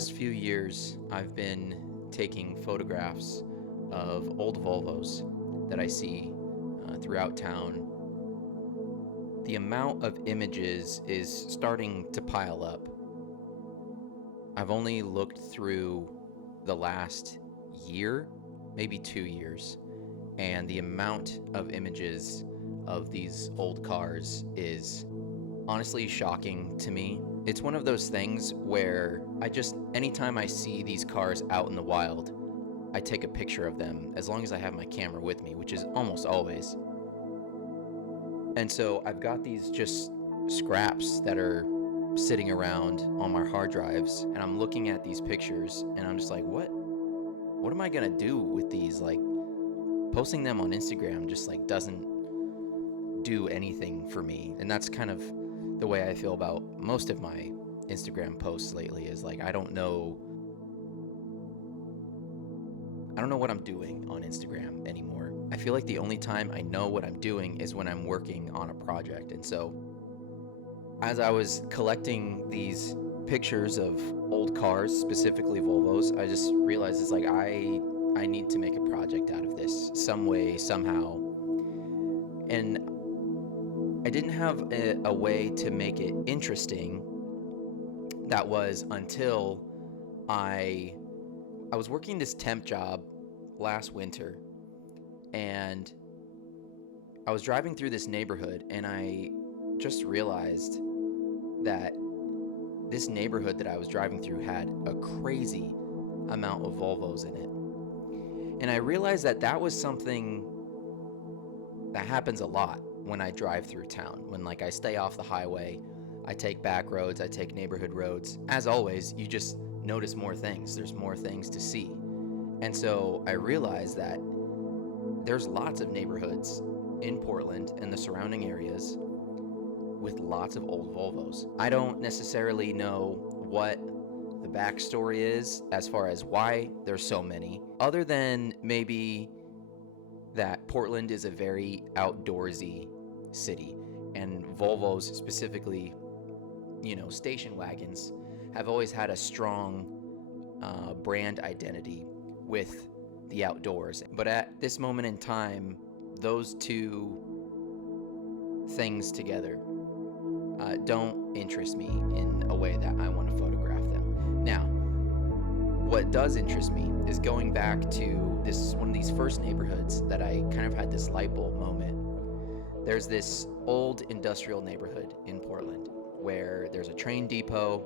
past few years, I've been taking photographs of old Volvos that I see throughout town. The amount of images is starting to pile up. I've only looked through the last year, maybe 2 years, and the amount of images of these old cars is honestly shocking to me. It's one of those things where anytime I see these cars out in the wild, I take a picture of them as long as I have my camera with me, which is almost always. And so I've got these just scraps that are sitting around on my hard drives, and I'm looking at these pictures and I'm just like, what am I gonna do with these? Like, posting them on Instagram just like doesn't do anything for me. And that's kind of the way I feel about most of my Instagram posts lately, is like I don't know what I'm doing on Instagram anymore. I feel like the only time I know what I'm doing is when I'm working on a project. And so as I was collecting these pictures of old cars, specifically Volvos, I just realized it's like I need to make a project out of this some way, somehow. And I didn't have a way to make it interesting. That was until I was working this temp job last winter, and I was driving through this neighborhood, and I just realized that this neighborhood that I was driving through had a crazy amount of Volvos in it. And I realized that was something that happens a lot when I drive through town. When like I stay off the highway, I take back roads, I take neighborhood roads. As always, you just notice more things. There's more things to see. And so I realized that there's lots of neighborhoods in Portland and the surrounding areas with lots of old Volvos. I don't necessarily know what the backstory is as far as why there's so many, other than maybe that Portland is a very outdoorsy city, and Volvos specifically, station wagons, have always had a strong brand identity with the outdoors. But at this moment in time, those two things together don't interest me in a way that I want to photograph them. Now, what does interest me is going back to this one of these first neighborhoods that I kind of had this light bulb moment. There's this old industrial neighborhood in Portland where there's a train depot,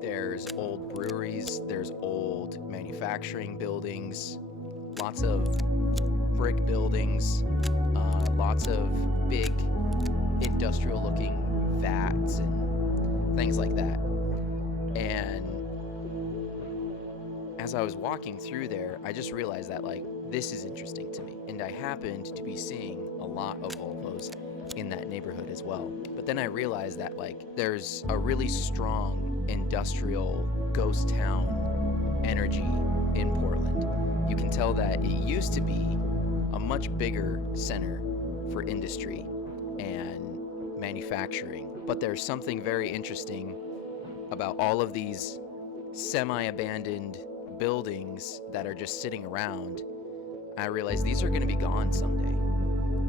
there's old breweries, there's old manufacturing buildings, lots of brick buildings, lots of big industrial looking vats and things like that. And as I was walking through there, I just realized that this is interesting to me. And I happened to be seeing a lot of Volvos in that neighborhood as well. But then I realized that there's a really strong industrial ghost town energy in Portland. You can tell that it used to be a much bigger center for industry and manufacturing. But there's something very interesting about all of these semi-abandoned buildings that are just sitting around. I realized these are going to be gone someday.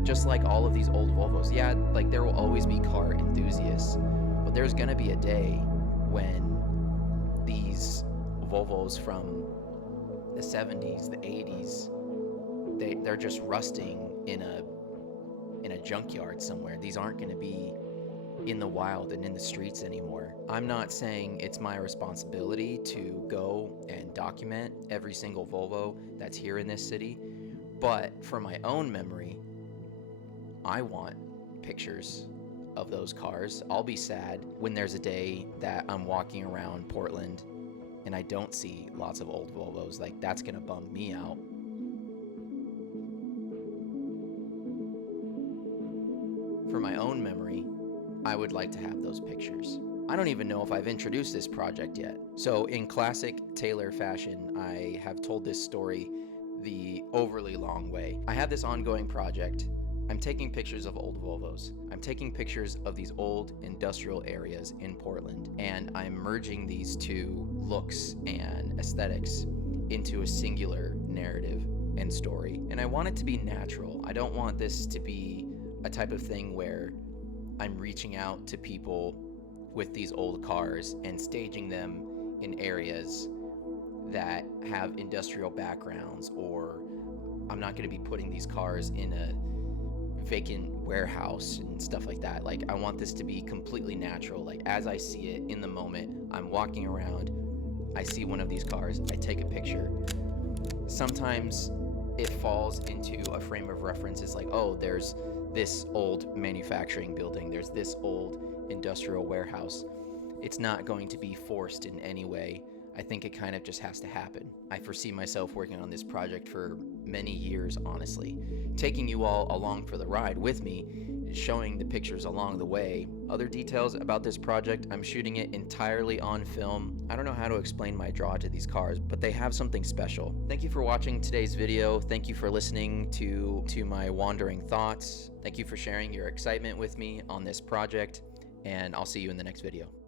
Just like all of these old Volvos. Yeah, there will always be car enthusiasts, but there's going to be a day when these Volvos from the 70s, the 80s, they're just rusting in a junkyard somewhere. These aren't going to be in the wild and in the streets anymore. I'm not saying it's my responsibility to go and document every single Volvo that's here in this city, but for my own memory, I want pictures of those cars. I'll be sad when there's a day that I'm walking around Portland and I don't see lots of old Volvos. That's gonna bum me out. For my own memory, I would like to have those pictures. I don't even know if I've introduced this project yet. So in classic Taylor fashion, I have told this story the overly long way. I have this ongoing project I'm taking pictures of old Volvos. I'm taking pictures of these old industrial areas in Portland, and I'm merging these two looks and aesthetics into a singular narrative and story. And I want it to be natural. I don't want this to be a type of thing where I'm reaching out to people with these old cars and staging them in areas that have industrial backgrounds, or I'm not going to be putting these cars in a vacant warehouse and stuff like that. Like, I want this to be completely natural. Like, as I see it in the moment, I'm walking around, I see one of these cars, I take a picture. Sometimes it falls into a frame of reference. It's like, oh, there's this old manufacturing building, there's this old industrial warehouse. It's not going to be forced in any way. I think it kind of just has to happen. I foresee myself working on this project for many years, honestly. Taking you all along for the ride with me, showing the pictures along the way. Other details about this project, I'm shooting it entirely on film. I don't know how to explain my draw to these cars, but they have something special. Thank you for watching today's video. Thank you for listening to my wandering thoughts. Thank you for sharing your excitement with me on this project, and I'll see you in the next video.